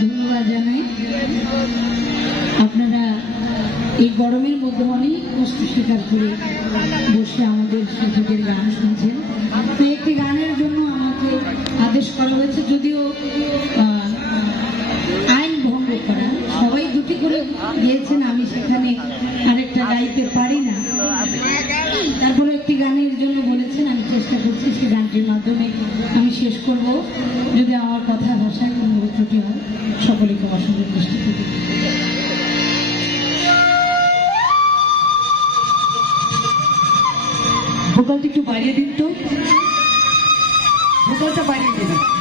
ধন্যবাদ জানাই। আপনারা এই গরমের মধ্যে অনেক কষ্ট স্বীকার করে বসে আমাদের শিল্পীদের গান শুনছেন। তো একটি গানের জন্য আমাকে আদেশ করা হয়েছে, যদিও আইন ভঙ্গ করা। সবাই দুটি করে গিয়েছেন, আমি সেখানে আরেকটা গাইতে পারি না। তারপরে একটি গানের জন্য বলেছেন, আমি চেষ্টা করছি সেই গানটির মাধ্যমে আমি শেষ করব। যদি আমার ভোকালটা একটু বাড়িয়ে দিন তো। ভোকালটা বাড়িয়ে দিন।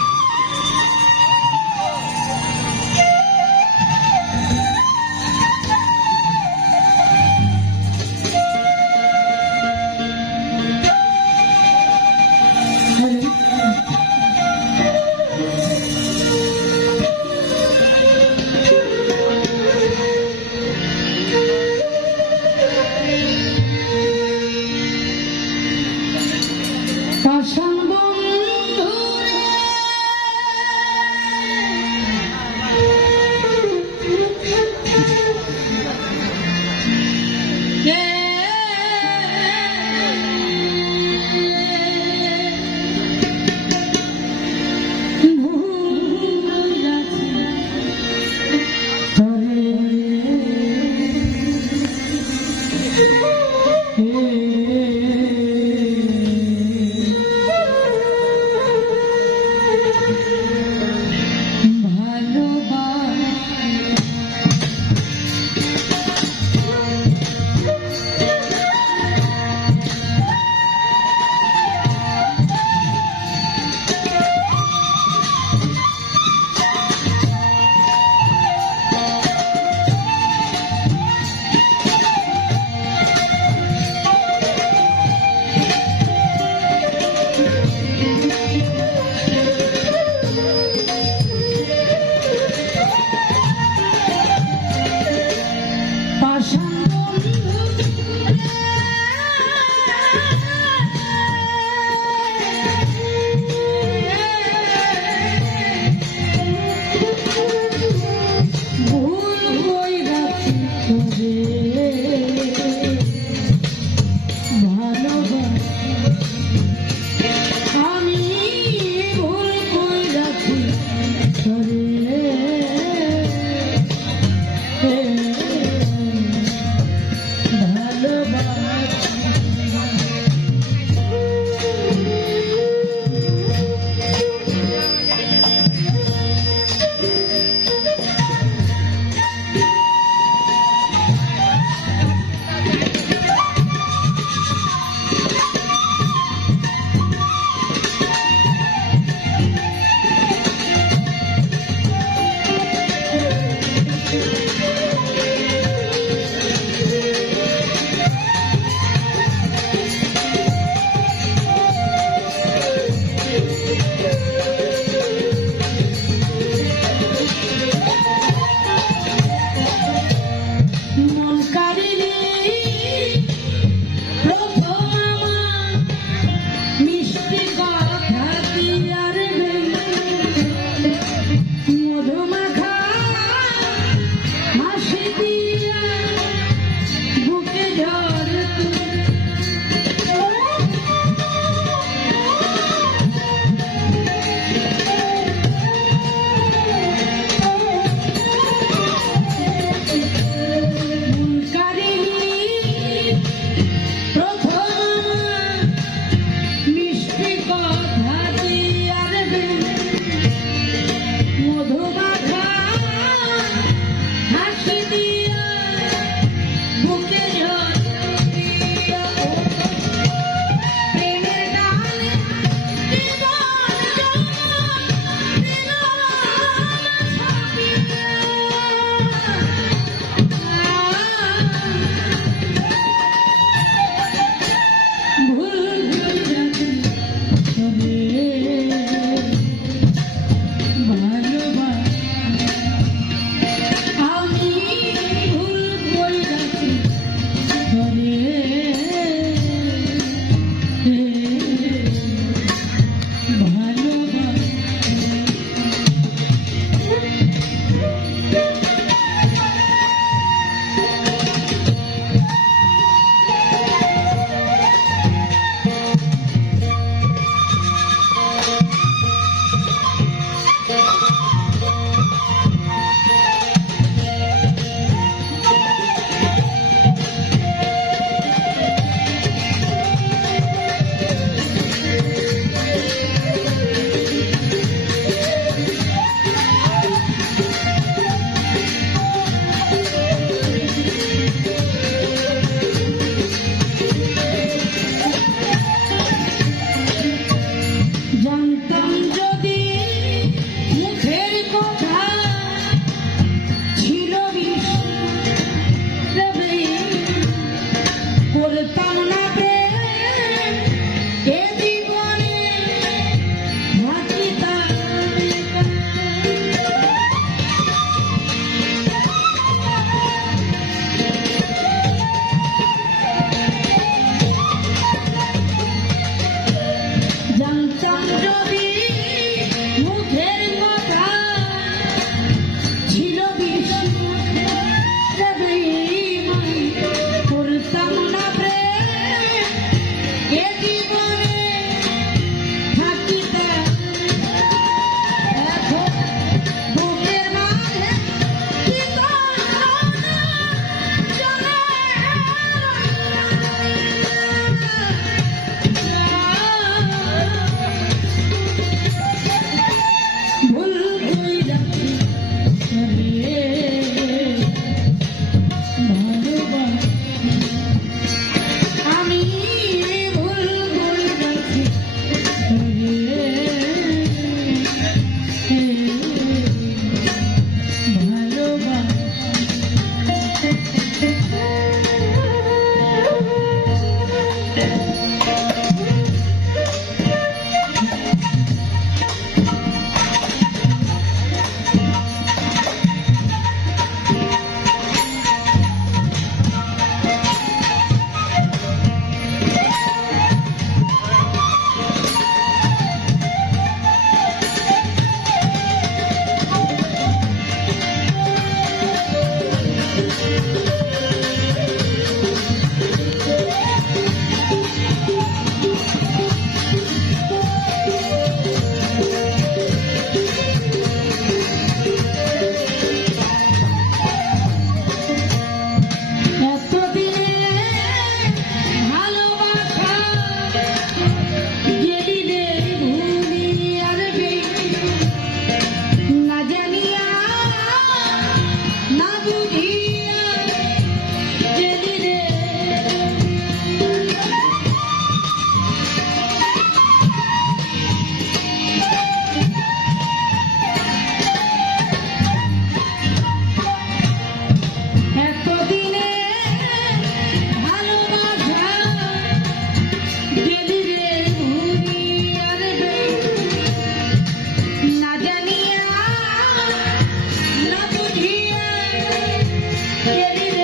Yeah.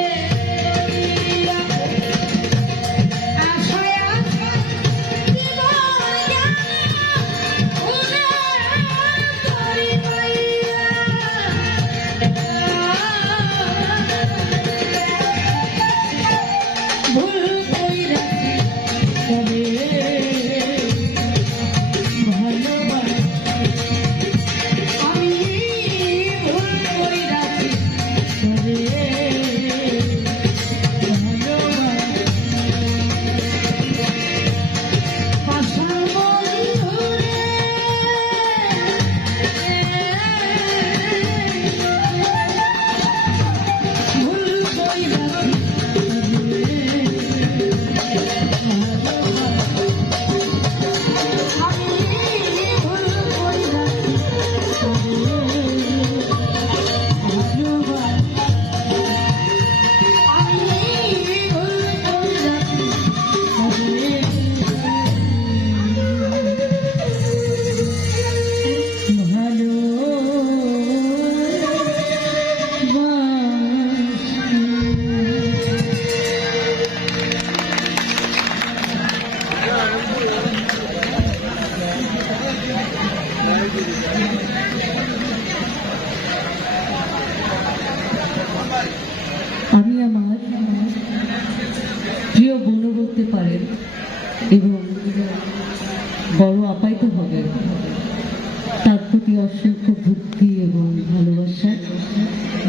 প্রতি অসংখ্য ভক্তি এবং ভালোবাসা।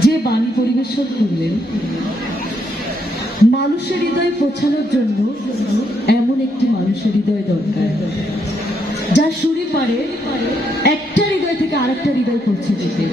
যে বাণী পরিবেশন করলেন, মানুষের হৃদয় পৌঁছানোর জন্য এমন একটি মানুষের হৃদয় দরকার। যা সুরে পারে, একটা হৃদয় থেকে আরেকটা হৃদয় পৌঁছে দিতে।